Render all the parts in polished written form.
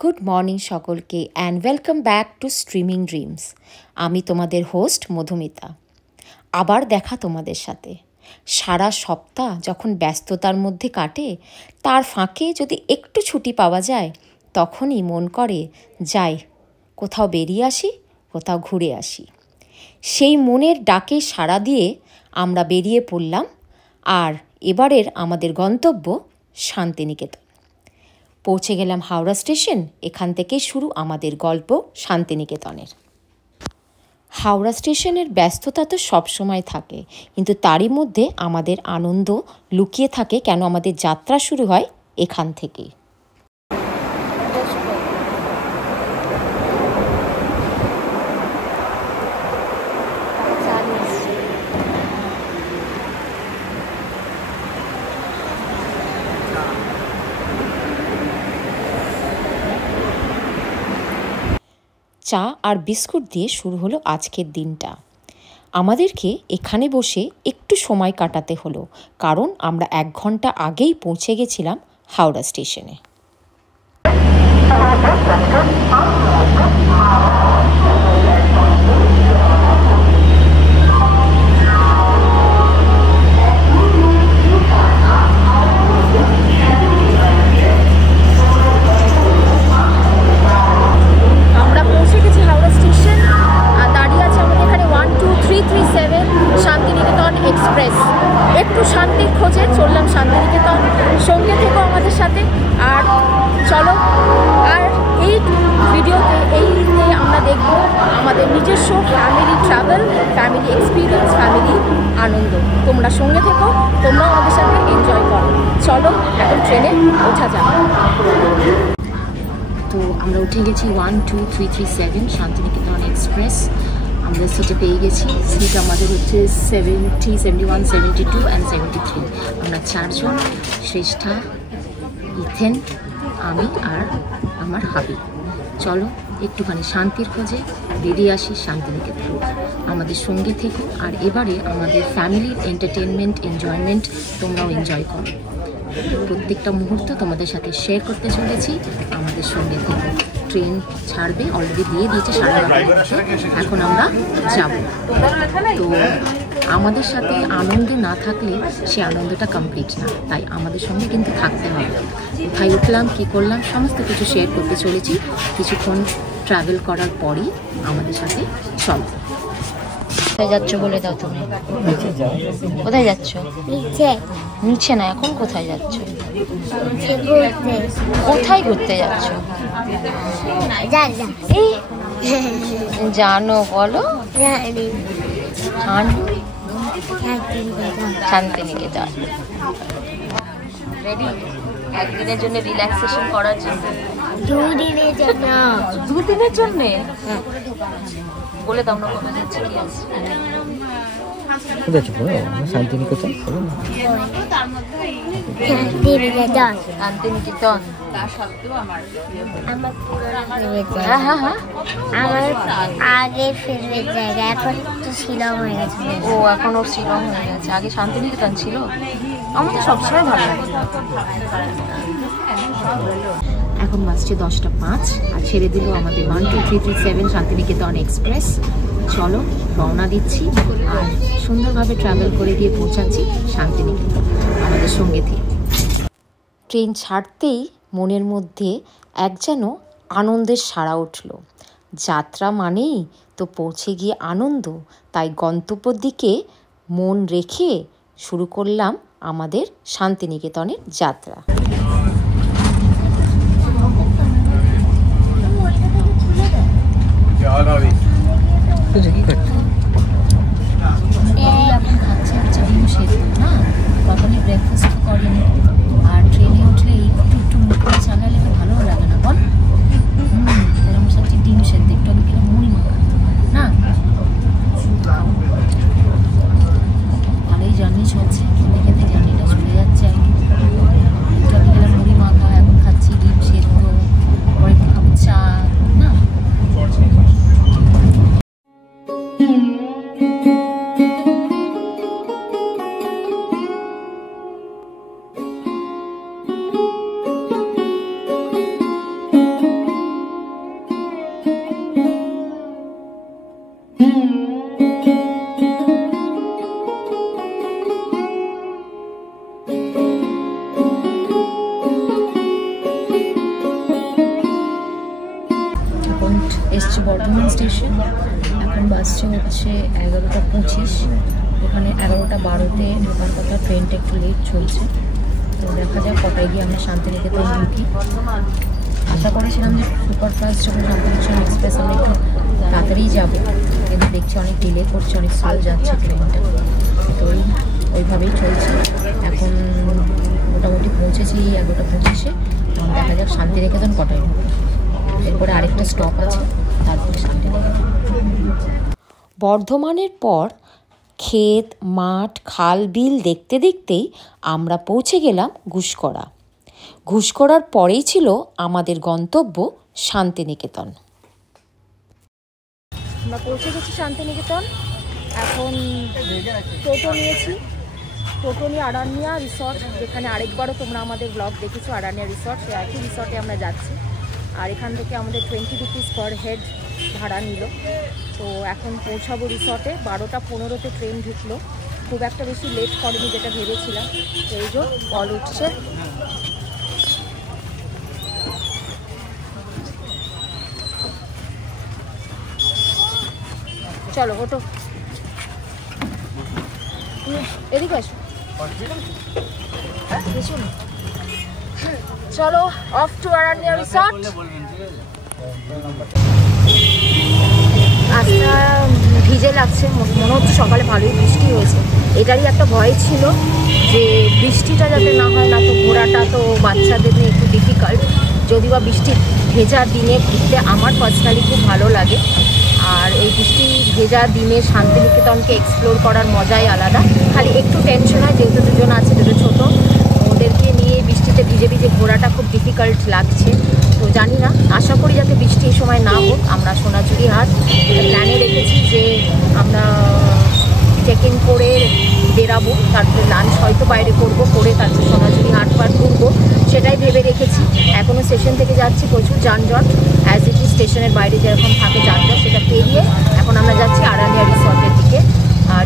Good morning সকলকে and welcome back to streaming dreams. আমি তোমাদের হোস্ট মধুমিতা। আবার দেখা তোমাদের সাথে। সারা সপ্তাহ যখন ব্যস্ততার মধ্যে কাটে, তার ফাঁকে যদি একটু ছুটি পাওয়া যায়, তখনই মন করে যাই কোথাও বেরিয়ে আসি, কোথাও ঘুরে আসি। সেই মনের ডাকে সাড়া দিয়ে আমরা বেরিয়ে পড়লাম। আর এবারের আমাদের গন্তব্য শান্তিনিকেতন। পৌঁছে গেলাম হাওড়া স্টেশন। এখান থেকেই শুরু আমাদের গল্প শান্তিনিকেতনের। হাওড়া স্টেশনের ব্যস্ততা তো সবসময় থাকে, কিন্তু তারই মধ্যে আমাদের আনন্দ লুকিয়ে থাকে। কেন আমাদের যাত্রা শুরু হয় এখান থেকেই। চা আর বিস্কুট দিয়ে শুরু হলো আজকের দিনটা। আমাদেরকে এখানে বসে একটু সময় কাটাতে হলো, কারণ আমরা 1 ঘন্টা আগেই পৌঁছে গেছিলাম হাওড়া স্টেশনে। শান্তিনিকেতন এক্সপ্রেস। একটু শান্তির খোঁজে চললাম শান্তিনিকেতন। সঙ্গে থেকেও আমাদের সাথে। আর চলো, আর এই ভিডিওতে আমরা দেখব আমাদের নিজস্ব family travel, family experience, family আনন্দ। তোমরা সঙ্গে থেকো, তোমরাও আমাদের সাথে এনজয় করো। চলো এখন ট্রেনে ওঠা যাক। তো আমরা উঠে গেছি 12337 শান্তিনিকেতন এক্সপ্রেস। আমরা সিটে পেয়ে গেছি। সিট আমাদের হচ্ছে 70, 71, 72 অ্যান্ড 73। আমরা 4 জন, শ্রেষ্ঠা, ইথেন, আমি আর আমার হাবি। চলো একটুখানি শান্তির খোঁজে বেরিয়ে আসি শান্তিনিকেতন। আমাদের সঙ্গে থেকো। আর এবারে আমাদের ফ্যামিলির এন্টারটেনমেন্ট, এনজয়মেন্ট তোমরাও এনজয় করো। প্রত্যেকটা মুহূর্ত তোমাদের সাথে শেয়ার করতে চলেছি। আমাদের সঙ্গে থেকো। ট্রেন ছাড়বে, অলরেডি দিয়ে দিয়েছে 9:30। এখন আমরা যাব। তো আমাদের সাথে আনন্দে না থাকলে সে আনন্দটা কমপ্লিট না, তাই আমাদের সঙ্গে কিন্তু থাকতে হবে। কোথায় উঠলাম, কী করলাম, সমস্ত কিছু শেয়ার করতে চলেছি কিছুক্ষণ ট্রাভেল করার পরই। আমাদের সাথে চলো। কোথায় যাচ্ছ বলে দাও তুমি? কোথায় যাচ্ছ? নিচে না, এখন কোথায় যাচ্ছ? কোথায় ঘুরতে যাচ্ছ? জানো বলো? শান্তিনিকেতন। রেডি? একদিনের জন্য রিল্যাক্সেশন করার জন্য? 2 দিনের জন্য। 2 দিনের জন্য? বলে দাও না কবে যাচ্ছে, কি আছে? শান্তিনিকেতন। শান্তিনিকেতন আমার আগে ফেভারিট জায়গা, এখন তো শিলং হয়ে গেছে। ও, এখন ওর শিলং হয়ে গেছে। আগে শান্তিনিকেতন ছিল। আমার তো সবসময় ভালো লাগে। এখন বাজছে 10:05 আর ছেড়ে দিল আমাদের 12337 শান্তিনিকেতন এক্সপ্রেস। চলো রওনা দিচ্ছি আর সুন্দরভাবে ট্রাভেল করে গিয়ে পৌঁছাচ্ছি শান্তিনিকেতন। আমাদের সঙ্গে থেকে। ট্রেন ছাড়তেই মনের মধ্যে এক যেন আনন্দের সাড়া উঠল। যাত্রা মানেই তো পৌঁছে গিয়ে আনন্দ, তাই গন্তব্যের দিকে মন রেখে শুরু করলাম আমাদের শান্তিনিকেতনের যাত্রা। কখনই ব্রেকফাস্ট করেনি। আর ট্রেনে উঠলে একটু মুখ চালালে তো ভালোও লাগে না, বল? এরকম সবচেয়ে ডিম সেদ্ধ, একটু আমি কিনা মুড়ি মাখা না। ভালোই জার্নি চলছে, খেতে খেতে জার্নিটা চলে যাচ্ছে আর কি। এটা হচ্ছে বর্ধমান স্টেশন। এখন বাসছে হচ্ছে 11:25। এখানে 11:12-তে ঢোকার কথা, ট্রেনটা একটু লেট চলছে। তো দেখা যাক কটায় গিয়ে আমরা শান্তিনিকেতন ঢুকি। আশা করেছিলাম যে সুপারফাস্ট যখন শান্তিনিকেতন এক্সপ্রেস আমরা একটু তাড়াতাড়ি যাবো, কিন্তু দেখছি অনেক ডিলে করছে, অনেক স্লো যাচ্ছে ট্রেনটা। তো ওইভাবেই চলছে। এখন মোটামুটি পৌঁছেছি 11:25-এ। এখন দেখা যাক শান্তিনিকেতন কটায় ঢুকি। এরপরে আরেকটা স্টপ আছে, তারপরে শান্তিনিকেতন। বর্ধমানের পর ক্ষেত, মাঠ, খাল, বিল দেখতে দেখতেই আমরা পৌঁছে গেলাম ঘুষকরা। ঘুষকরার পরেই ছিল আমাদের গন্তব্য শান্তিনিকেতন। আমরা পৌঁছে গেছি শান্তিনিকেতন। এখন টোটো নিয়েছি, টোটো নিয়ে আরানিয়া রিসর্ট, যেখানে আরেকবারও তোমরা আমাদের ব্লগ দেখেছো, আরানিয়া রিসর্ট, সে একই রিসর্টে আমরা যাচ্ছি। আর এখান থেকে আমাদের 20 রুপিস পার হেড ভাড়া নিল। তো এখন পৌঁছাবো রিসর্টে। 12:15-তে ট্রেন ঢুকলো, খুব একটা বেশি লেট করেনি যেটা ভেবেছিলাম। এই যে কল উঠছে। চলো ওটো, এদিকে আসো, চলো অফ টু আরানিয়া রিসর্ট। আজটা ভিজে লাগছে, মনে হচ্ছে সকালে ভালোই বৃষ্টি হয়েছে। এটারই একটা ভয় ছিল যে বৃষ্টিটা যাতে না হয়, না তো ঘোরাটা তো বাচ্চাদের নিয়ে একটু ডিফিকাল্ট। যদিও বা বৃষ্টি ভেজা দিনে ঘুরতে আমার পার্সোনালি খুব ভালো লাগে। আর এই বৃষ্টি ভেজা দিনে শান্তিনিকেতনকে এক্সপ্লোর করার মজাই আলাদা। খালি একটু টেনশন হয়, যেহেতু দুজন আছে, দুটো ছোটো, ওদেরকে নিয়ে বৃষ্টিতে ভিজে ভিজে ঘোরাটা খুব ডিফিকাল্ট লাগছে। তো জানি না, আশা করি যাতে বৃষ্টি এই সময় না হোক। আমরা সোনাঝুরি হাট প্ল্যানে রেখেছি যে আমরা চেক ইন করে বেরাবো, তারপরে লাঞ্চ হয়তো বাইরে করবো, করে তারপরে সোনাঝুরি হাট পার ঘুরবো, সেটাই ভেবে রেখেছি। এখনও স্টেশন থেকে যাচ্ছি, প্রচুর যানজট, অ্যাজ ইট ইজ স্টেশনের বাইরে যেরকম থাকে যানজট, সেটা পেরিয়ে এখন আমরা যাচ্ছি আরানিয়া রিসর্টের দিকে। আর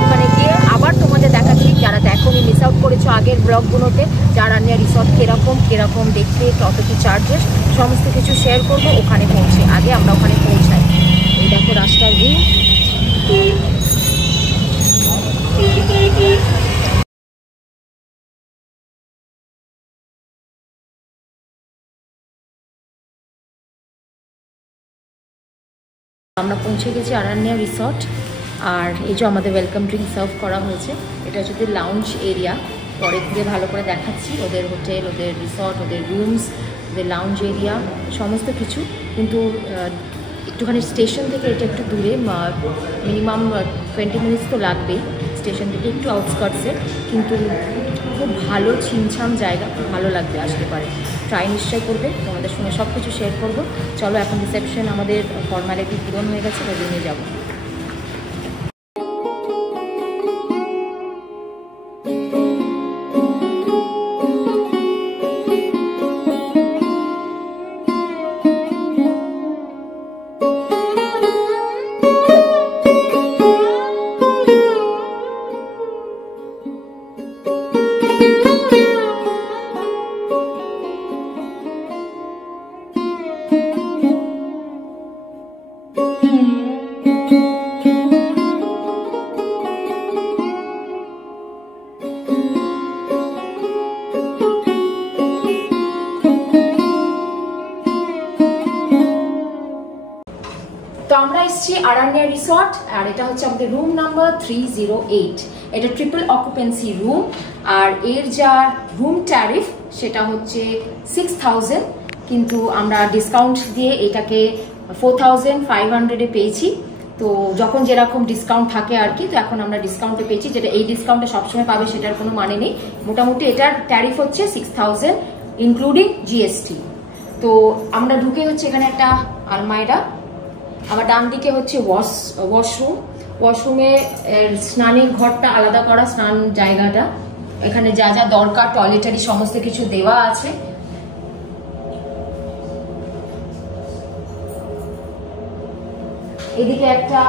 ওখানে গিয়ে আবার তোমাদের দেখাচ্ছি, যারা দেখোনি, মিস আউট করেছো আগের ব্লগগুলোতে, যে আরানিয়া রিসর্ট কীরকম দেখতে, কত কী চার্জেস, সমস্ত কিছু শেয়ার করবো ওখানে পৌঁছে। আগে আমরা ওখানে পৌঁছাই। এই দেখো রাস্তার ভিউ। আমরা পৌঁছে গেছি আরানিয়া রিসর্ট। আর এই যে আমাদের ওয়েলকাম ড্রিঙ্ক সার্ভ করা হয়েছে। এটা হচ্ছে লাউঞ্জ এরিয়া, পরে ঘুরে ভালো করে দেখাচ্ছি ওদের হোটেল, ওদের রিসর্ট, ওদের রুমস, ওদের লাউঞ্জ এরিয়া, সমস্ত কিছু। কিন্তু একটুখানি স্টেশন থেকে এটা একটু দূরে, মিনিমাম 20 মিনিটস তো লাগবেই স্টেশন থেকে, একটু আউটস্কার্টসে, কিন্তু খুব ভালো ছিমছাম জায়গা, খুব ভালো লাগবে, আসতে পারে। ট্রাই নিশ্চয় করবে, তোমাদের সঙ্গে সব কিছু শেয়ার করবো। চলো এখন রিসেপশন আমাদের ফর্মালিটি পূরণ হয়ে গেছে, ওদের নিয়ে যাবো। তো আমরা এসেছি আরানিয়া রিসর্ট, আর এটা হচ্ছে আমাদের রুম নাম্বার 308। এটা ট্রিপল অকুপেন্সি রুম, আর এর যা রুম ট্যারিফ সেটা হচ্ছে 6000, কিন্তু আমরা ডিসকাউন্ট দিয়ে এটাকে 4500-এ পেয়েছি। তো যখন যেরকম ডিসকাউন্ট থাকে আর কি, তো এখন আমরা ডিসকাউন্টে পেয়েছি, যেটা এই ডিসকাউন্টে সবসময় পাবে সেটার কোনো মানে নেই। মোটামুটি এটার ট্যারিফ হচ্ছে 6000 ইনক্লুডিং জিএসটি। তো আমরা ঢুকে হচ্ছে এখানে একটা আলমাইরা, আমার ডান দিকে হচ্ছে ওয়াশরুম। ওয়াশরুমে স্নানের ঘরটা আলাদা করা, স্নান জায়গাটা, এখানে যা যা দরকার টয়লেটারি সমস্ত কিছু দেওয়া আছে। এদিকে একটা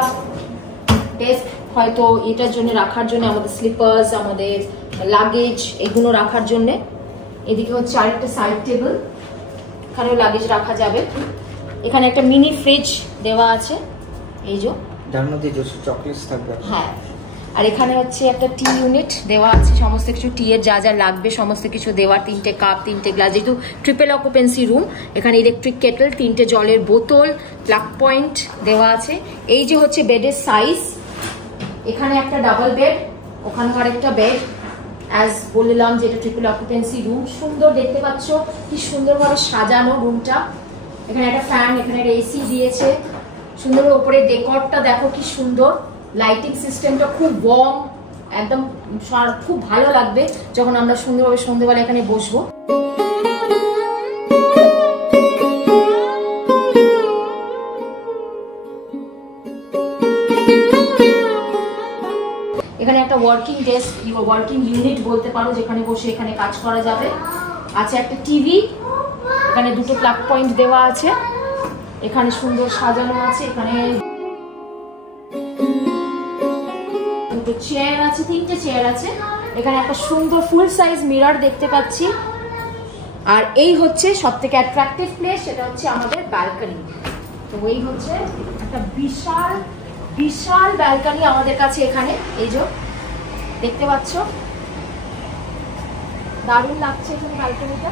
ডেস্ক, হয়তো এটার জন্য রাখার জন্য, আমাদের স্লিপার্স, আমাদের লাগেজ এগুলো রাখার জন্য। এদিকে হচ্ছে আরেকটা সাইড টেবিল, এখানেও লাগেজ রাখা যাবে। এখানে একটা মিনি ফ্রিজ দেওয়া আছে, এই যে, যার মধ্যে চকলেটস থাকবে। হ্যাঁ, আর এখানে হচ্ছে একটা টি ইউনিট দেওয়া আছে, সমস্ত কিছু টি এর যা যা লাগবে সমস্ত কিছু দেওয়ার, 3টে কাপ, 3টে গ্লাস, যেহেতু ট্রিপল অকুপেন্সি রুম। এখানে ইলেকট্রিক কেটল, 3টে জলের বোতল, প্লাগ পয়েন্ট দেওয়া আছে। এই যে হচ্ছে বেডের সাইজ, এখানে একটা ডাবল বেড, ওখানে আরেকটা বেড। অ্যাজ বললাম যে এটা ট্রিপল অকুপেন্সি রুম, সুন্দর দেখতে পাচ্ছ কি সুন্দরভাবে সাজানো রুমটা। এখানে একটা ফ্যান, এখানে একটা এসি দিয়েছে, সুন্দর। উপরে ডেকরটা দেখো কি সুন্দর, লাইটিং সিস্টেমটা খুব ওয়ার্ম, একদম খুব ভালো লাগবে যখন আমরা সুন্দরভাবে সন্ধ্যেবেলা এখানে বসবো। এখানে একটা ওয়ার্কিং ডেস্ক, ওয়ার্কিং ইউনিট বলতে পারো, যেখানে বসে এখানে কাজ করা যাবে। আছে একটা টিভি, এখানে 2টো প্লাগ পয়েন্ট দেওয়া আছে, এখানে সুন্দর সাজানো আছে। এখানে দুটো চেয়ার আছে, 3টে চেয়ার আছে। এখানে একটা সুন্দর ফুল সাইজ মিরর দেখতে পাচ্ছি। আর এই হচ্ছে সবথেকে অ্যাট্রাকটিভ প্লেস, সেটা হচ্ছে আমাদের ব্যালকনি। তো এই হচ্ছে একটা বিশাল বিশাল ব্যালকনি আমাদের কাছে এখানে, এই যে দেখতে পাচ্ছ, দারুণ লাগছে এখানে ব্যালকনিটা।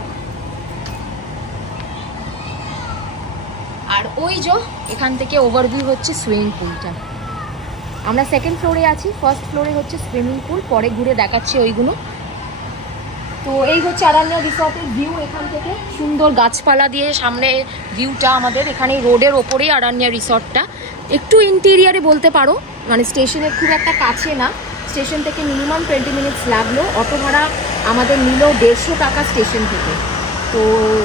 আর ওই যে এখান থেকে ওভারভিউ হচ্ছে সুইমিং পুলটা। আমরা 2nd ফ্লোরে আছি, 1st ফ্লোরে হচ্ছে সুইমিং পুল, পরে ঘুরে দেখাচ্ছি ওইগুলো। তো এই হচ্ছে আরান্যা রিসর্টের ভিউ, এখান থেকে সুন্দর গাছপালা দিয়ে সামনে ভিউটা আমাদের। এখানে রোডের ওপরেই আরান্যা রিসর্টটা, একটু ইন্টেরিয়ারে বলতে পারো, মানে স্টেশনের খুব একটা কাছে না। স্টেশন থেকে মিনিমাম 20 মিনিটস লাগলো। অটো ভাড়া আমাদের নিল 150 টাকা স্টেশন থেকে। তো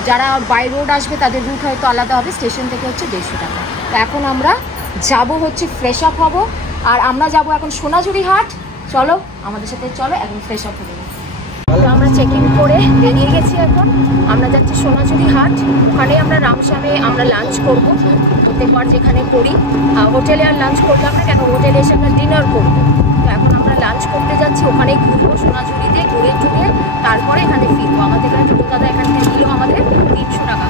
যারা বাই রোড আসবে তাদের রুট হয়তো আলাদা হবে, স্টেশন থেকে হচ্ছে 150 টাকা। তো এখন আমরা যাব হচ্ছে ফ্রেশ আপ হবো, আর আমরা যাব এখন সোনাঝুরি হাট। চলো আমাদের সাথে, চলো এখন ফ্রেশ আপ হবো। তো আমরা চেকিং করে বেরিয়ে গেছি, এখন আমরা যাচ্ছি সোনাঝুরি হাট। ওখানে আমরা রামশ্যামে আমরা লাঞ্চ করবো, প্রত্যেকবার যেখানে করি। হোটেলে আর লাঞ্চ করলাম না, কেন হোটেলে এসে আমরা ডিনার করবো। তো এখন আমরা লাঞ্চ করতে যাচ্ছি, ওখানেই ঘুরবো সোনাঝুরিতে, ঘুরে টুরে তারপরে এখানে ফিরবো। আমাদের এখানে টোটো দাদা এখান থেকে নিল আমাদের 300 টাকা।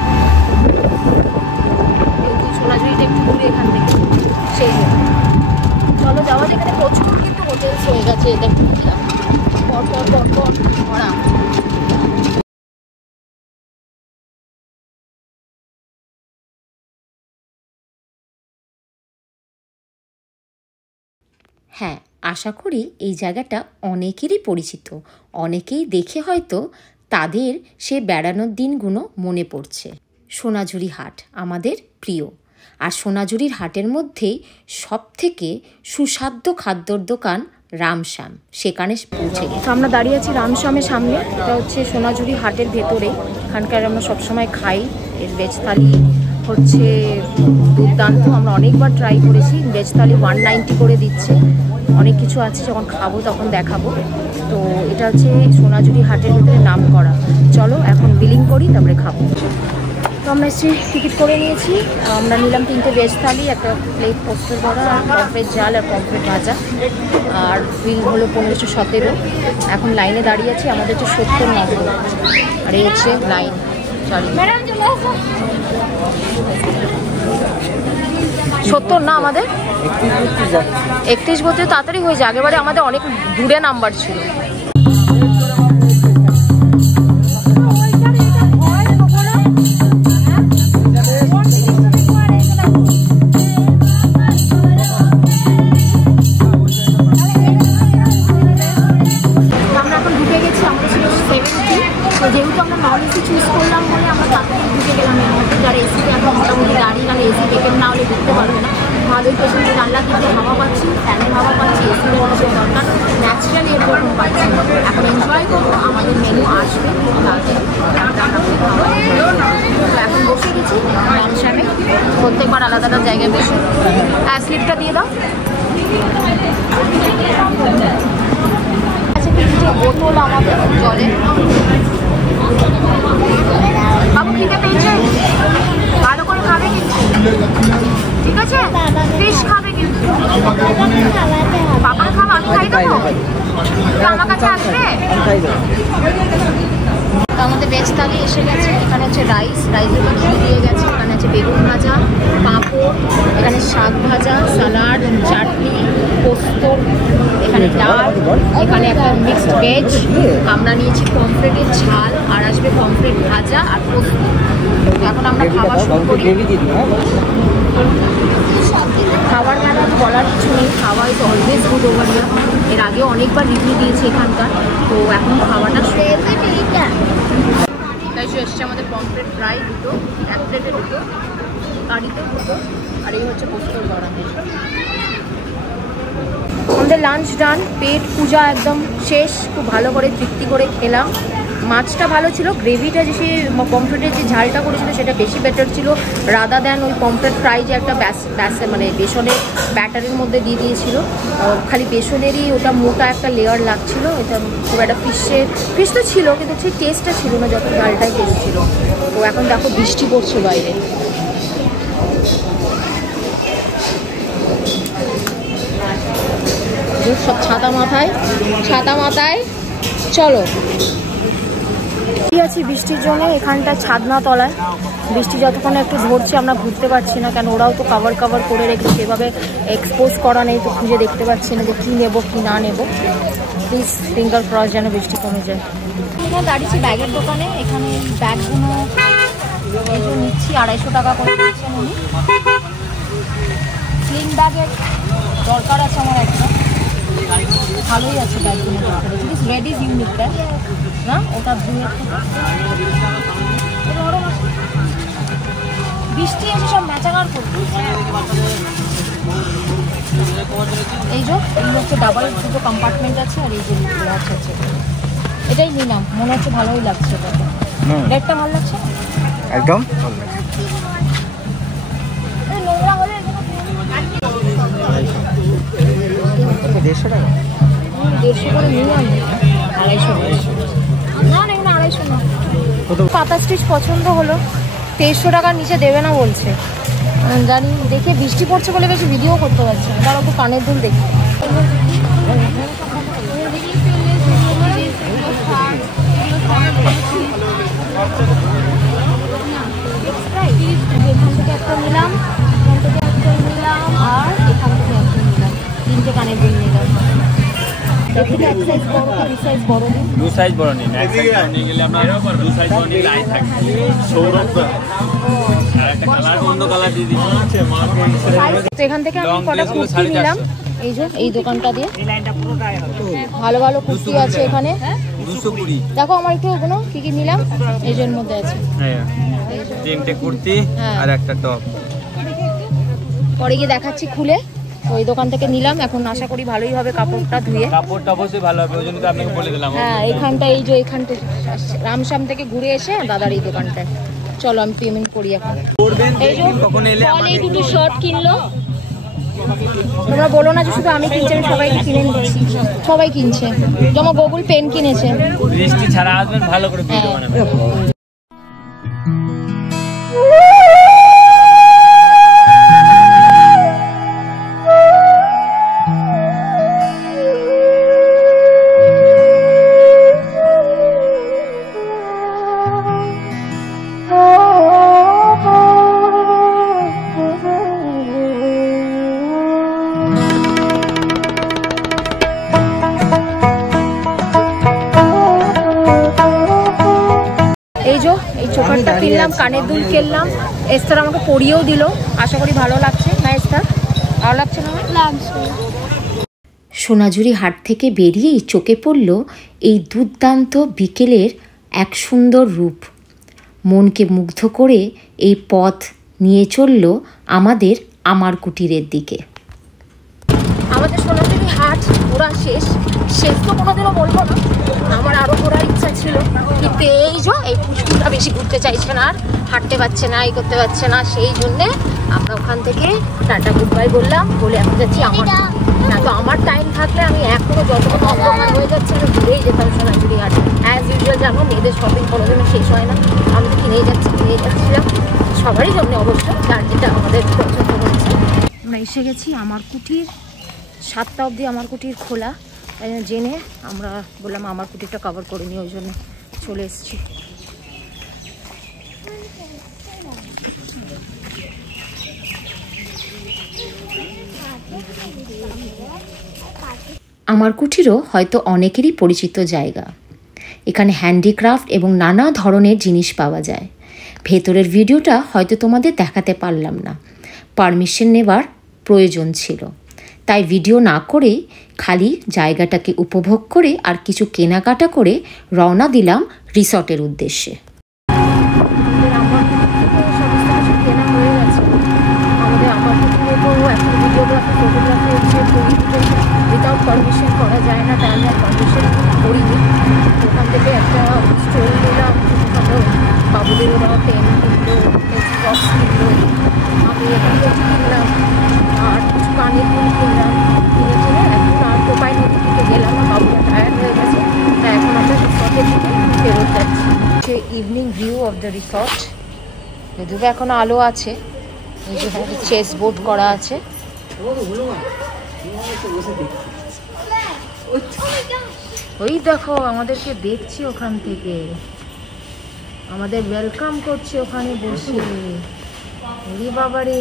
যেহেতু সোনাঝুরিটা একটু ঘুরে এখান থেকে, সেই জন্য চলো যাওয়া। এখানে প্রচুর কিন্তু হোটেলস হয়ে গেছে, দেখো পরপর পরপর ভরা। হ্যাঁ, আশা করি এই জায়গাটা অনেকেরই পরিচিত, অনেকেই দেখে হয়তো তাদের সে বেড়ানোর দিনগুলো মনে পড়ছে। সোনাঝুরি হাট আমাদের প্রিয়, আর সোনাঝুরির হাটের মধ্যেই সবথেকে সুস্বাদ্য খাদ্যর দোকান রামশ্যাম, সেখানে পৌঁছে গেছি। তো আমরা দাঁড়িয়ে আছি রামশ্যামের সামনে, এটা হচ্ছে সোনাঝুরি হাটের ভেতরে। এখানকার আমরা সবসময় খাই, এর ভেজ থালি হচ্ছে দুর্দান্ত, আমরা অনেকবার ট্রাই করেছি। ভেজ থালি 190 করে দিচ্ছে, অনেক কিছু আছে, যখন খাবো তখন দেখাবো। তো এটা হচ্ছে সোনাঝুরি হাটের ভেতরে নাম করা। চলো এখন বিলিং করি, তারপরে খাবো। তো আমরা এসে টিকিট করে নিয়েছি, আমরা নিলাম 3টে ভেজ থালি, একটা প্লেট পোস্টের বড়া, আর পমফ্রেট ঝাল, আর পমফ্রেট ভাজা, আর বিল হলো 1517। এখন লাইনে দাঁড়িয়ে আছি, আমাদের হচ্ছে 70-90, আর এই হচ্ছে লাইন। সরি 70 না, আমাদের 31 তাড়াতাড়ি হয়ে যায়। আগেবারে আমাদের অনেক দূরে নাম্বার ছিল। যেহেতু আমরা নন এসি চুজ করলাম বলে আমরা তাড়াতাড়ি ঢুকে গেলাম এর মধ্যে। যারা এসিতে এখন মোটামুটি দাঁড়িয়ে গেলে এসি টিকেট না হলে ঢুকতে পারবে না। ভালোই পেছনে জানলা থেকে হাওয়া পাচ্ছি, ফ্যানের হাওয়া পাচ্ছি, এসির কিছু দরকার ন্যাচারালি এরকম পাচ্ছি। এখন এনজয় করবো, আমাদের মেনু আসবে এখন বসে গেছি রামশ্যামে, প্রত্যেকবার আলাদা আলাদা জায়গায় বসে। স্লিপটা দিয়ে দাও। আচ্ছা, 3টে বোতল আমাদের জলের। বাবু খেতে পেয়েছে, ভালো করে খাবে কিন্তু, ঠিক আছে? ফিশ খাবে কিন্তু, বাবার খাওয়া আমি খাই দেবো, আমার কাছে আসবে। আমাদের ভেজ থালি এসে গেছে, এখানে হচ্ছে রাইসের মধ্যে দিয়ে গেছে, এখানে হচ্ছে বেগুন ভাজা, পাঁপড়, এখানে শাক ভাজা, সালাড, চাটনি, পোস্ত, এখানে ডাল, এখানে একটা মিক্সড ভেজ, আমরা নিয়েছি পমফ্রেটের ঝাল, আর আসবে পমফ্রেট ভাজা আর পোস্ত। এখন আমরা খাওয়া শুরু করি। খাবার মেলা বলার কিছু নেই, খাওয়া is always good over here. এর আগে অনেকবার রিভিউ দিয়েছি এখানকার, তো এখন খাওয়াটা তাই এসছে আমাদের পমফ্রেট ফ্রাই দুটো, এক প্লেটে দুটো, কারিতে দুটো, আর এই হচ্ছে পোস্তর বড়া। আমাদের লাঞ্চ ডান, পেট পূজা একদম শেষ, খুব ভালো করে তৃপ্তি করে খেলাম। মাছটা ভালো ছিল, গ্রেভিটা যে সে পমফ্রেটের যে ঝালটা করেছিল সেটা বেশি বেটার ছিল রাদা দেন ওই পমফ্রেট ফ্রাই যে একটা মানে বেসনের ব্যাটারের মধ্যে দিয়ে দিয়েছিল, খালি বেসনেরই ওটা মোটা একটা লেয়ার লাগছিল। এটা খুব একটা ফিশ তো ছিল কিন্তু সেই টেস্টটা ছিল না যত ঝালটাই টেস্ট ছিল। তো এখন দেখো বৃষ্টি পড়ছে বাইরে, সব ছাতা মাথায় চলো। আছি বৃষ্টির জন্য এখানটা ছাদনা তলায়, বৃষ্টি যতক্ষণে একটু ধরছে আমরা ঘুরতে পারছি না, কেন ওরাও তো কভার করে রেখে সেভাবে এক্সপোজ করা নেই, তো খুঁজে দেখতে পাচ্ছি না যে কী নেবো কি না নেবো। প্লিজ ফিঙ্গার ক্রস যেন বৃষ্টি কমে যায়। এখানে দাঁড়িয়েছি ব্যাগের দোকানে, এখানে ব্যাগগুলো এই যে নিচ্ছি 250 টাকা করে দিচ্ছেন উনি। স্লিং ব্যাগের দরকার আছে আমার একটা, ভালোই আছে ব্যাগগুলো দরকার আছে। It is red is unique bag না, ওটা বৃষ্টি এসে সব ম্যাচাগার করবে। এই যে এই হচ্ছে ডাবল দুটো কম্পার্টমেন্ট আছে, আর এই যে আছে এটাই নিলাম, মনে হচ্ছে ভালোই লাগছে। এটাতে রেটটা ভালো লাগছে একদম। নোংরা হলে 150 টাকা, 150 করে নিলাম, 250 না না এখানে 250 না। পাতা স্টিচ পছন্দ হলো, 2300 টাকার নিচে দেবে না বলছে, জানি দেখে বৃষ্টি পড়ছে বলে বেশি ভিডিও করতে পারছে না। তার একটু কানের দুল দেখি, এখান থেকে একটা নিলাম, এখান থেকে একটা নিলাম, আর এখান থেকে একটা নিলাম, 3টে কানের দুল নিলাম। এক সাইজ বড়, 2 সাইজ বড় নিন, 2 সাইজ বড় নিন, এক সাইজ বড় নিয়ে গেলে আপনার 2 সাইজ বড় নিলে আই থাকবে। সৌরভ আর একটা কালার অন্য কালার দিয়ে দিচ্ছি। তো এখান থেকে আমি কটা কুর্তি নিলাম, এই যে এই দোকানটা দিয়ে ভালো ভালো কুর্তি আছে এখানে 220। দেখো আমার একটু ওগুলো কি কি নিলাম, এই যে এর মধ্যে আছে হ্যাঁ 3টে কুর্তি আর একটা টপ, পরে গিয়ে দেখাচ্ছি খুলে। ওই দোকান থেকে নিলাম, এখন আশা করি ভালোই হবে কাপড়টা ধুয়ে। কাপড়টা অবশ্যই ভালো হবে, ওই জন্য তো আপনাকে বলে দিলাম। হ্যাঁ এখানটা এই যে এখানটা রামশ্যাম থেকে ঘুরে এসে দাদার এই দোকানটায়, চলো আমি পেমেন্ট করি এখন। এই যে এই দুটো শার্ট কিনলো, তোমরা বলো না যে শুধু আমি কিনছি, আমি সবাইকে কিনে নিচ্ছি, সবাই কিনছে। যেমন গুগল পেন কিনেছে। বৃষ্টি ছাড়া আসবেন, ভালো করে ভিডিও বানাবেন। এই চোখারটা কিনলাম, কানের দুল কিনলাম, এস্তার আমাকে পরিয়েও দিল, আশা করি ভালো লাগছে না এস্তার? ভালো লাগছে না? লাগছে। সোনাঝুরি হাট থেকে বেরিয়েই চোখে পড়ল এই দুর্দান্ত বিকেলের এক সুন্দর রূপ। মনকে মুগ্ধ করে এই পথ নিয়ে চলল আমার কুটিরের দিকে। আমাদের সোনাঝুরি হাট ঘোরা শেষ তো কোনোদিনও বলবো না, আমার আরও ঘোরার ইচ্ছা ছিল, কিন্তু এই পুষ্কুটা বেশি ঘুরতে চাইছে না, আর হাঁটতে পারছে না, এই করতে পারছে না, সেই জন্যে আমরা ওখান থেকে টাটা গুড বাই বললাম, বলে এখন যাচ্ছি না তো আমার টাইম থাকলে আমি এখনও যতক্ষণ অন্ধকার হয়ে যাচ্ছে আমি ঘুরেই যেতাম সোনাঝুরি হাট। অ্যাজ ইউজুয়াল জানো মেয়েদের শপিং কোনোদিনও শেষ হয় না, আমি তো কিনেই যাচ্ছিলাম সবারই জন্য অবশ্য, যার যেটা আমাদের পছন্দ হচ্ছে। আমরা এসে গেছি আমার কুটির, 7টা অবধি আমার কুটির খোলা, জেনে আমরা বললাম আমার কুটিরটা কভার করে নিই, ওই জন্য চলে এসেছি। আমার কুঠিরও হয়তো অনেকেরই পরিচিত জায়গা। এখানে হ্যান্ডিক্রাফট এবং নানা ধরনের জিনিস পাওয়া যায়। ভেতরের ভিডিওটা হয়তো তোমাদের দেখাতে পারলাম না, পারমিশন নেওয়ার প্রয়োজন ছিল, তাই ভিডিও না করে খালি জায়গাটাকে উপভোগ করে আর কিছু কেনাকাটা করে রওনা দিলাম রিসর্টের উদ্দেশ্যে। উইদাউট পারমিশন করা যায় না, তাই আমি আর পারমিশন করিনি। ওখান থেকে একটা স্টোরি নিলাম, ওখানে বাবুদের ওরা পেন কিনলো, পেন্সিল বক্স কিনলো, আমি এখান থেকে কিনলাম আর কিছু কানের দুল কিনলাম। কিনে কিনে এখন আর কোপাই নদীর দিকে গেলাম না, বাবুরা টায়ার্ড হয়ে গেছে, তাই এখন আমরা রিসর্টের দিকে ফেরত যাচ্ছি। হচ্ছে evening view of the resort. যদিও এখন আলো আছে, যেখানে চেস বোর্ড করা আছে। ওই দেখো আমাদেরকে দেখছি ওখান থেকে, আমাদের ওয়েলকাম করছে ওখানে বসে। ওরে বাবারে,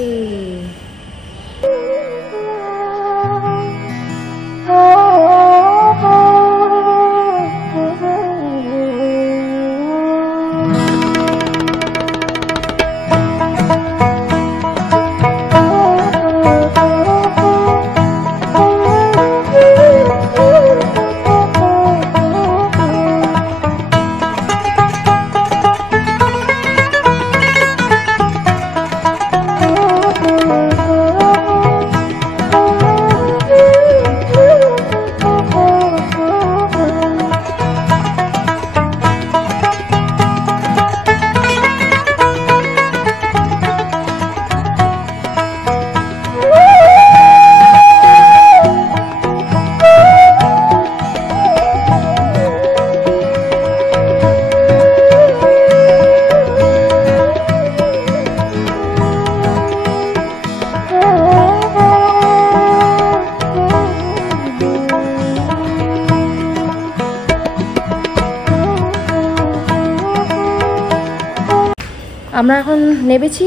আমরা এখন নেমেছি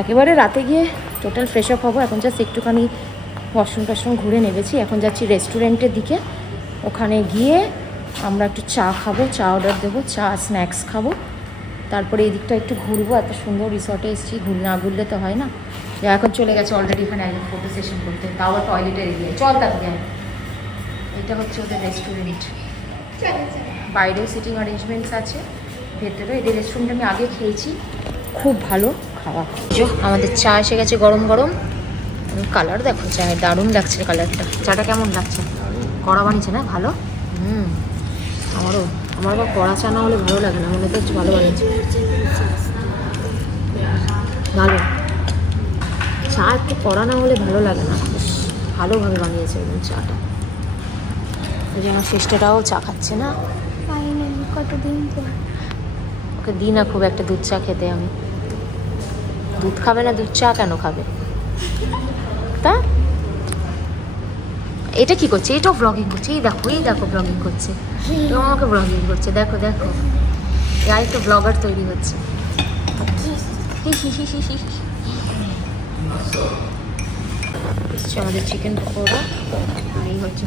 একেবারে রাতে গিয়ে টোটাল ফ্রেশ আপ হবো। এখন জাস্ট একটুখানি ওয়াশরুম টাশরুম ঘুরে নেমেছি। এখন যাচ্ছি রেস্টুরেন্টের দিকে, ওখানে গিয়ে আমরা একটু চা খাবো, চা অর্ডার দেবো, চা স্ন্যাক্স খাবো, তারপরে এই দিকটা একটু ঘুরবো। এত সুন্দর রিসর্টে এসেছি, না ঘুরলে তো হয় না। এখন চলে গেছে অলরেডি এখানে একজন ফটো সেশন করতে, তাও আবার টয়লেটের এগিয়ে। চল তাকে, এটা হচ্ছে ওদের রেস্টুরেন্ট। বাইরেও সিটিং অ্যারেঞ্জমেন্টস আছে, ভেতরে এদের রেস্টুরেন্টে আমি আগে খেয়েছি, খুব ভালো খাওয়া। আমাদের চা এসে গেছে গরম গরম। কালার দেখো চায়ের, দারুণ লাগছে কালারটা। চাটা কেমন লাগছে? কড়া বানিয়েছে না? ভালো। আমার আবার কড়া চা না হলে ভালো লাগে না, মনে হচ্ছে ভালো বানিয়েছে। ভালো চা একটু কড়া না হলে ভালো লাগে না, ভালোভাবে বানিয়েছে এবং চাটা। ওই যে আমার শেষটাও চা খাচ্ছে না, কতদিন ওকে দিই না খুব একটা দুধ চা খেতে। আমি দুধ খাবে না, দুধ চা কেন খাবে? তা এটা কি করছে? এটাও ব্লগিং করছে। এই দেখো ব্লগিং করছে, আমাকে ব্লগিং করছে। দেখো এই তো ব্লগার তৈরি হচ্ছে। আমাদের চিকেন পকোড়া, এই হচ্ছে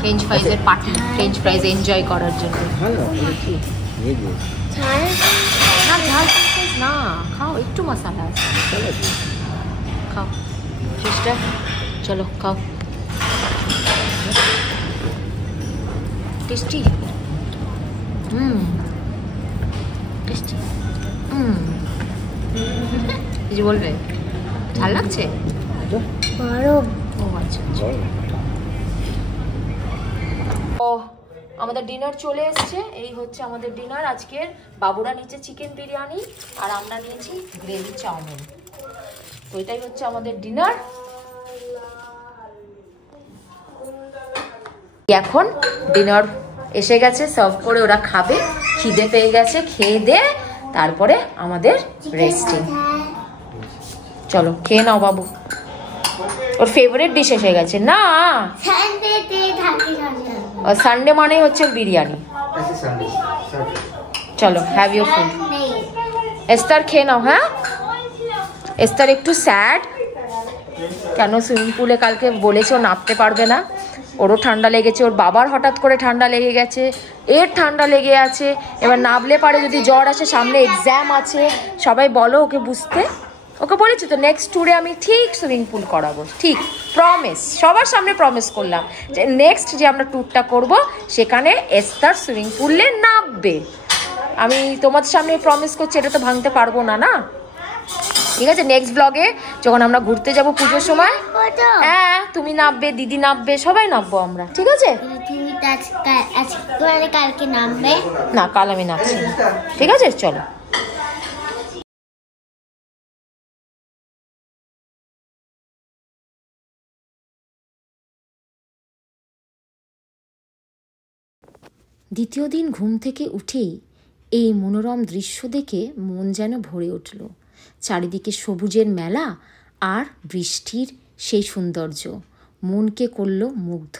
ফ্রেঞ্চ ফ্রাইজের পার্টি, ফ্রেঞ্চ ফ্রাইজ এনজয় করার জন্য। না ঝাল ফ্রেঞ্চ না, খাও, একটু মশলা আছে, খাও ফিশটা। চলো খাও, টেস্টি। টেস্টি। কিছু বলবে? ঝাল লাগছে? ও আচ্ছা। ও আমাদের ডিনার চলে এসছে। এই হচ্ছে আমাদের ডিনার আজকের। বাবুরা নিচে চিকেন বিরিয়ানি আর আমরা নিয়েছি গ্রেভি চাউমিন। তো এটাই হচ্ছে আমাদের ডিনার। এখন ডিনার এসে গেছে, সার্ভ করে ওরা খাবে, খিদে পেয়ে গেছে, খেয়ে দে তারপরে আমাদের রেস্টিং। চলো খেয়ে নাও বাবু, ওর ফেভারিট ডিশ এসে গেছে না। সানডে মানে হচ্ছে বিরিয়ানি। চলো হ্যাভ ইউর ফুড। এস্তার খেয়ে নাও। হ্যাঁ এস্তার একটু স্যাড, কেন সুইমিং পুলে কালকে বলেছে ও নামতে পারবে না, ওরও ঠান্ডা লেগেছে, ওর বাবার হঠাৎ করে ঠান্ডা লেগে গেছে, এর ঠান্ডা লেগে আছে, এবার নামলে পারে যদি জ্বর আসে, সামনে এক্সাম আছে, সবাই বলো ওকে বুঝতে। ওকে বলেছি তো নেক্সট ট্যুরে আমি ঠিক সুইমিং পুল করাবো, ঠিক প্রমিস, সবার সামনে প্রমিস করলাম যে নেক্সট যে আমরা ট্যুরটা করব সেখানে এস্তার সুইমিং পুলে নামবে। আমি তোমাদের সামনে প্রমিস করছি, এটা তো ভাঙতে পারবো না, না? ঠিক আছে, নেক্সট ব্লগে যখন আমরা ঘুরতে যাব পুজোর সময়, হ্যাঁ তুমি নামবে, দিদি নামবে, সবাই নামবো আমরা, ঠিক আছে? কালকে নামবে না, কাল আমি নামছি না, ঠিক আছে? চলো। দ্বিতীয় দিন ঘুম থেকে উঠেই এই মনোরম দৃশ্য দেখে মন যেন ভরে উঠল। চারিদিকে সবুজের মেলা আর বৃষ্টির সেই সৌন্দর্য মনকে করল মুগ্ধ।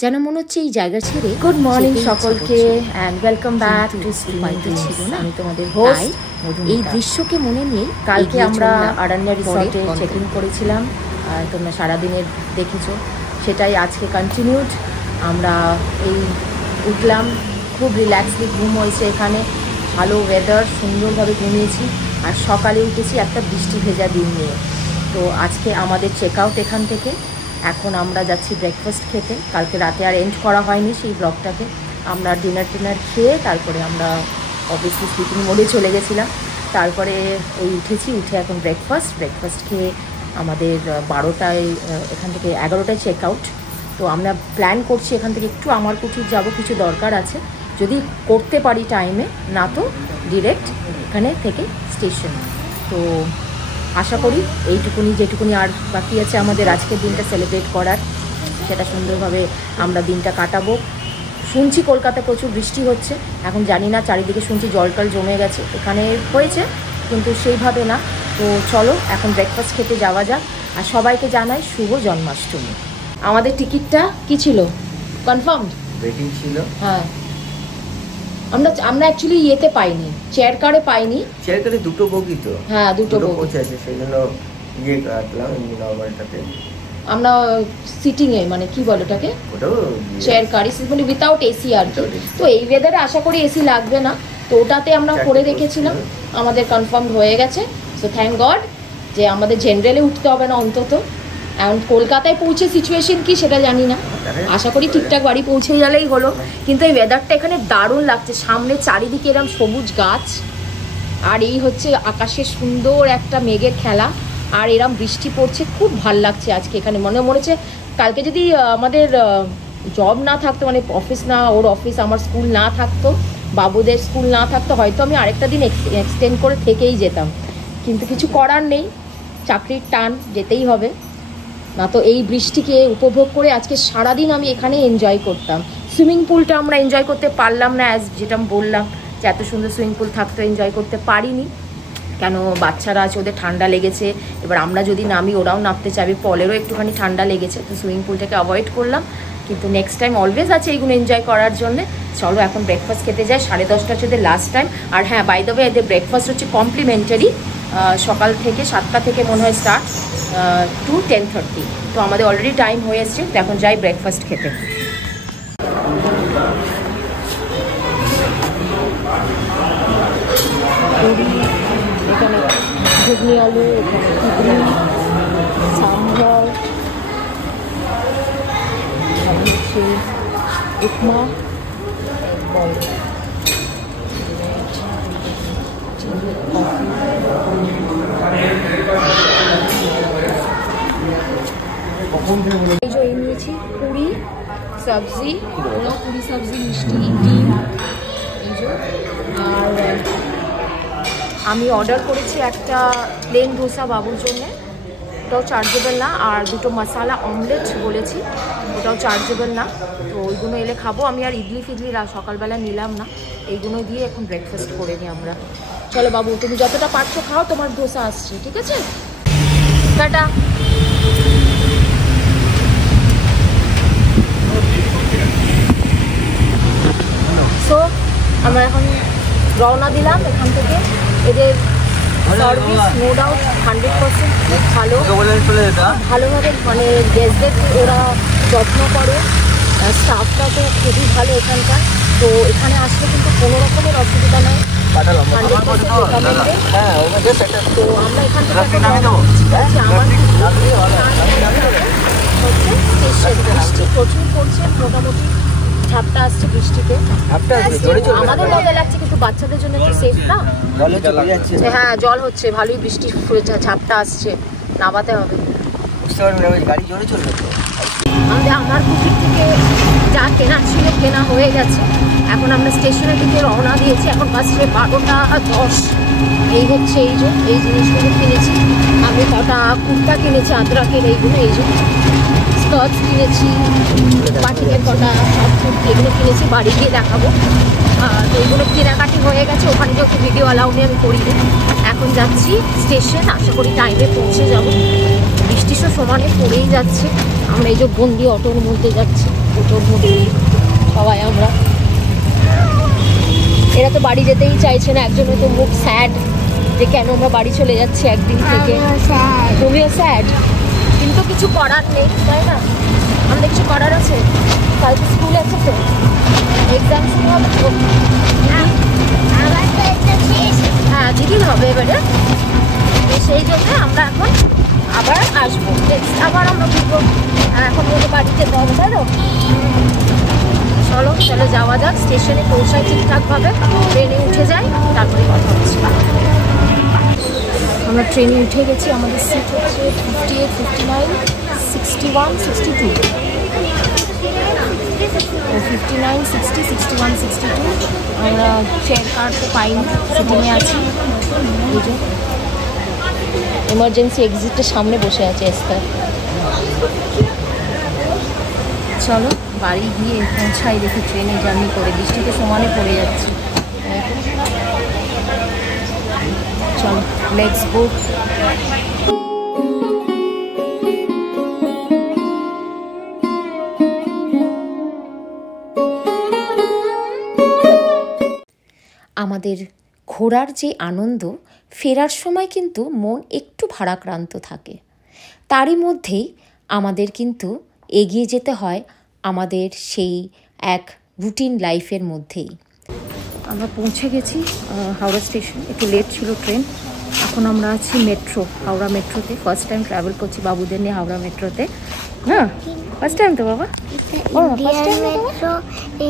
যেন মনে হচ্ছে এই জায়গা ছেড়ে গুড মর্নিং সকলকে অ্যান্ড ওয়েলকাম ব্যাক টু স্পাইটো ছিল না, আমি তোমাদের হোস্ট। এই দৃশ্যকে মনে নিয়ে কালকে আমরা আরণ্যা রিসর্টে চেক ইন করেছিলাম, তোমরা সারাদিনের দেখেছো, সেটাই আজকে কন্টিনিউড। আমরা এই উঠলাম, খুব রিল্যাক্সলি ঘুম হয়েছে এখানে, ভালো ওয়েদার, সুন্দরভাবে ঘুমিয়েছি, আর সকালে উঠেছি একটা বৃষ্টি ভেজা দিন নিয়ে। তো আজকে আমাদের চেক আউট এখান থেকে, এখন আমরা যাচ্ছি ব্রেকফাস্ট খেতে। কালকে রাতে আর এন্ড করা হয়নি সেই ব্লগটাকে, আমরা ডিনার খেয়ে তারপরে আমরা অবভিয়াসলি স্লিপিং মোডে চলে গেছিলাম। তারপরে এই উঠেছি, উঠে এখন ব্রেকফাস্ট খেয়ে আমাদের 12টায় এখান থেকে 11টায় চেক আউট। তো আমরা প্ল্যান করছি এখান থেকে একটু আমার কুঠির যাব, কিছু দরকার আছে, যদি করতে পারি টাইমে, না তো ডিরেক্ট এখানে থেকে স্টেশন। তো আশা করি এইটুকুনি যেটুকুনি আর বাকি আছে আমাদের আজকের দিনটা সেলিব্রেট করার, সেটা সুন্দরভাবে আমরা দিনটা কাটাবো। শুনছি কলকাতায় প্রচুর বৃষ্টি হচ্ছে, এখন জানি না, চারিদিকে শুনছি জল জমে গেছে, এখানে হয়েছে কিন্তু সেইভাবে না। তো চলো এখন ব্রেকফাস্ট খেতে যাওয়া যাক, আর সবাইকে জানাই শুভ জন্মাষ্টমী। আমাদের টিকিটটা কি ছিল? কনফার্মড ওয়েটিং ছিল। হ্যাঁ, আমরা অ্যাকচুয়ালি ইয়েতে পাইনি, চেয়ার কারে পাইনি, চেয়ার কারে দুটো বগি তো। হ্যাঁ, দুটো বগি পৌঁছে আছে, সেই জন্য ইয়ে কাটলাম এমনি নরমালটাতে। আমরা সিটিং এ, মানে কি বলে ওটাকে, ওটাও চেয়ার কার, মানে উইথাউট এসি আর কি। তো এই ওয়েদারে আশা করি এসি লাগবে না, তো ওটাতে আমরা করে রেখেছিলাম, আমাদের কনফার্ম হয়ে গেছে। সো থ্যাংক গড যে আমাদের জেনারেলে উঠতে হবে না অন্তত। এখন কলকাতায় পৌঁছে সিচুয়েশন কি সেটা জানি না, আশা করি ঠিকঠাক বাড়ি পৌঁছে গেলেই হলো। কিন্তু এই ওয়েদারটা এখানে দারুণ লাগছে, সামনে চারিদিকে এরকম সবুজ গাছ, আর এই হচ্ছে আকাশের সুন্দর একটা মেঘের খেলা, আর এরম বৃষ্টি পড়ছে, খুব ভাল লাগছে আজকে এখানে। মনে হচ্ছে কালকে যদি আমাদের জব না থাকতো, মানে অফিস না, ওর অফিস, আমার স্কুল না থাকতো, বাবুদের স্কুল না থাকতো, হয়তো আমি আরেকটা দিন এক্সটেন্ড করে থেকেই যেতাম, কিন্তু কিছু করার নেই, চাকরির টান, যেতেই হবে না। তো এই বৃষ্টিকে উপভোগ করে আজকে সারাদিন আমি এখানে এনজয় করতাম। সুইমিং পুলটা আমরা এনজয় করতে পারলাম না, অ্যাজ যেটা বললাম যে এত সুন্দর সুইমিং পুল থাকতো, এনজয় করতে পারিনি, কেন বাচ্চারা আছে, ওদের ঠান্ডা লেগেছে। এবার আমরা যদি নামি ওরাও নামতে চাইবে, পলেরও একটুখানি ঠান্ডা লেগেছে, তো সুইমিং পুলটাকে অ্যাভয়েড করলাম। কিন্তু নেক্সট টাইম অলওয়েজ আছে এইগুলো এনজয় করার জন্য। চলো এখন ব্রেকফাস্ট খেতে যাই, 10:30 হচ্ছে লাস্ট টাইম। আর হ্যাঁ, বাই দ্য ওয়ে এদের ব্রেকফাস্ট হচ্ছে কমপ্লিমেন্টারি, সকাল থেকে 7টা থেকে মনে হয় স্টার্ট টু 10:30। তো আমাদের অলরেডি টাইম হয়ে এসছে, তো এখন যাই ব্রেকফাস্ট খেতে। এখানে ঘুগনি আলু, এখানে ঘুগনি, সাম্বার, হচ্ছে উপমা, এই নিয়েছি পুরি সবজি, পুরি সবজি, মিষ্টি, ডিম, আর আমি অর্ডার করেছি একটা প্লেন ধোসা বাবুর জন্যে, ওটাও চার্জেবল না, আর দুটো মশালা অমলেট বলেছি, ওটাও চার্জেবল না। তো ওইগুলো এলে খাবো। আমি আর ইডলি ফিডলি সকালবেলা নিলাম না, এইগুলো দিয়ে এখন ব্রেকফাস্ট করে নিই আমরা। চলো বাবু, তুমি যতটা পারছো খাও, তোমার ধোসা আসছে, ঠিক আছে? টাটা। সো আমরা এখন রওনা দিলাম এখান থেকে। এদের সার্ভিস নো ডাউট 100% খুব ভালো, ভালোভাবে মানে গেস্টদের ওরা যত্ন করে, স্টাফটা তো খুবই ভালো এখানকার। তো এখানে আসলে কিন্তু কোনো রকমের অসুবিধা নয়, 100% রেকমেন্ডেড। তো আমরা এখান থেকে আমার হচ্ছে স্টেশন, বৃষ্টি প্রচুর পড়ছে, মোটামুটি ঝাপটা আসছে বৃষ্টিতে, আমাদের মজা লাগছে কিন্তু বাচ্চাদের জন্য একটু সেফ না। হ্যাঁ জল হচ্ছে ভালোই, বৃষ্টি ঝাপটা আসছে, নামাতে হবে। আমার পুকুর থেকে যা কেনা ছিল কেনা হয়ে গেছে, এখন আমরা স্টেশনের দিকে রওনা দিয়েছি। এখন বাজছে 12:10। এই হচ্ছে এই জিনিসগুলো কিনেছি আমি, কটা কুর্তা কিনেছি আদ্রাকের, এইগুলো এই যে স্কার্টস কিনেছি, বাটিকের কটা শর্ট কুর্তি, এগুলো কিনেছি, বাড়ি গিয়ে দেখাবো। তো এইগুলো কেনাকাটি হয়ে গেছে, ওখানে যেহেতু ভিডিও অ্যালাউ নেই আমি করিনি। এখন যাচ্ছি স্টেশন, আশা করি টাইমে পৌঁছে যাব। বৃষ্টি সমানে পড়েই যাচ্ছে, আমরা এই যে বন্দি অটোর মধ্যে যাচ্ছি, অটোর মধ্যে সবাই আমরা। এরা তো বাড়ি যেতেই চাইছে না, একজনের তো মুখ স্যাড যে কেন আমরা বাড়ি চলে যাচ্ছি একদিন থেকে। তুমিও স্যাড, কিন্তু কিছু করার নেই, তাই না? আমাদের কিছু করার আছে, কালকে স্কুল আছে তো, এক্সাম শুরু হবে তো। হ্যাঁ দিদির হবে এবারে, সেই জন্য আমরা এখন আবার আসবো, আবার আমরা ঘুরবো। এখন বলতে বাড়ি যেতে হবে, তাই তো? চলো চলে যাওয়া যাক, স্টেশনে পৌঁছাই ঠিকঠাকভাবে, ট্রেনে উঠে যাই, তারপরে কথা হচ্ছে। আমরা ট্রেনে উঠে গেছি, আমাদের সিট হচ্ছে 58, 59, 61, 62, 59, 60, 61, 62। আমরা চেয়ার কার তো পাইনি, সিটিংয়ে আছি। এমার্জেন্সি এক্সিটের সামনে বসে আছে এস্কার। চলো বাড়ি গিয়ে পৌঁছাই, দেখি ট্রেনে জার্নি করে, বৃষ্টিতে সমানে পড়ে যাচ্ছে। চলো লেটস গো। আমাদের ঘোরার যে আনন্দ, ফেরার সময় কিন্তু মন একটু ভারাক্রান্ত থাকে। তারই মধ্যেই আমাদের কিন্তু এগিয়ে যেতে হয় আমাদের সেই এক রুটিন লাইফের মধ্যেই। আমরা পৌঁছে গেছি হাওড়া স্টেশন, একটু লেট ছিল ট্রেন। এখন আমরা আছি মেট্রো, হাওড়া মেট্রোতে। ফার্স্ট টাইম ট্রাভেল করছি বাবুদের নিয়ে হাওড়া মেট্রোতে। না ফার্স্ট টাইম তো বাবা?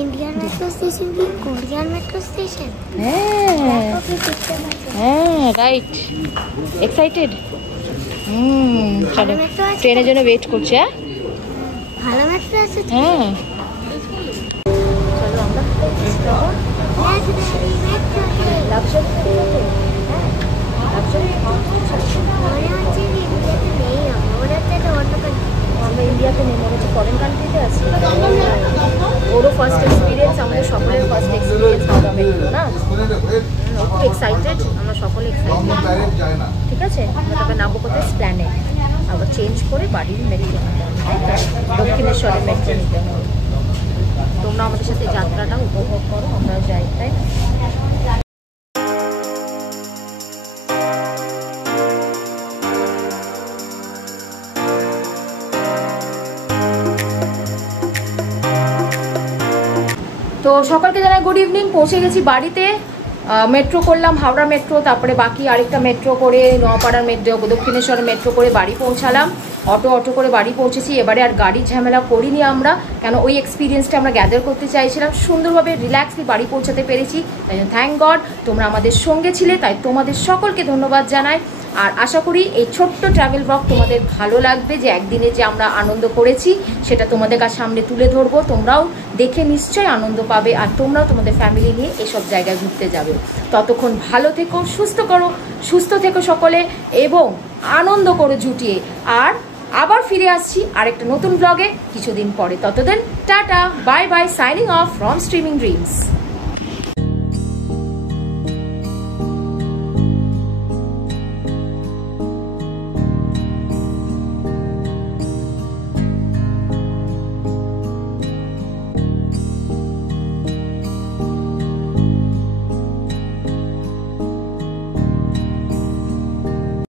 इंडियन मेट्रो स्टेशन की कोरियन मेट्रो स्टेशन। হ্যাঁ রাইট, এক্সাইটেড। চলো ট্রেনের জন্য ওয়েট করছি। হ্যাঁ ভালো মেট্রো আছে। হ্যাঁ চলো আমরা আমরা ইন্ডিয়াতে নেই, মনে হচ্ছে ফরেন কান্ট্রিতে আছি। ওরও ফার্স্ট এক্সপিরিয়েন্স, আমাদের সকলের ফার্স্ট এক্সপিরিয়েন্স হাওড়া মেট্রো না? খুব এক্সাইটেড, আমরা সকলে এক্সাইটেড। ঠিক আছে, আমরা তবে নামবো কোথায়? প্ল্যানে, আবার চেঞ্জ করে বাড়ির মেট্রো নিতে হবে, তাই তো? দক্ষিণেশ্বরের মেট্রো নিতে হবে। তোমরা আমাদের সাথে যাত্রাটা উপভোগ করো, আমরা যাই, তাই না? তো সকলকে জানাই গুড ইভিনিং। পৌঁছে গেছি বাড়িতে, মেট্রো করলাম হাওড়া মেট্রো, তারপরে বাকি আরেকটা মেট্রো করে নোয়াপাড়ার মেট্রো, দক্ষিণেশ্বরের মেট্রো করে বাড়ি পৌঁছালাম। অটো করে বাড়ি পৌঁছেছি। এবারে আর গাড়ির ঝামেলা করিনি আমরা, কেন ওই এক্সপিরিয়েন্সটা আমরা গ্যাদার করতে চাইছিলাম। সুন্দরভাবে রিল্যাক্সলি বাড়ি পৌঁছাতে পেরেছি, তাই জন্য থ্যাংক গড তোমরা আমাদের সঙ্গে ছিলে, তাই তোমাদের সকলকে ধন্যবাদ জানাই। আর আশা করি এই ছোট্ট ট্রাভেল ব্লগ তোমাদের ভালো লাগবে, যে একদিনে যে আমরা আনন্দ করেছি সেটা তোমাদের কাছে সামনে তুলে ধরবো। তোমরাও দেখে নিশ্চয়ই আনন্দ পাবে, আর তোমরাও তোমাদের ফ্যামিলি নিয়ে এসব জায়গায় ঘুরতে যাবে। ততক্ষণ ভালো থেকো, সুস্থ থেকো সকলে, এবং আনন্দ করো জুটিয়ে। আর আবার ফিরে আসছি আরেকটা নতুন ব্লগে কিছুদিন পরে। ততদিন tata, bye bye, signing off from streaming dreams.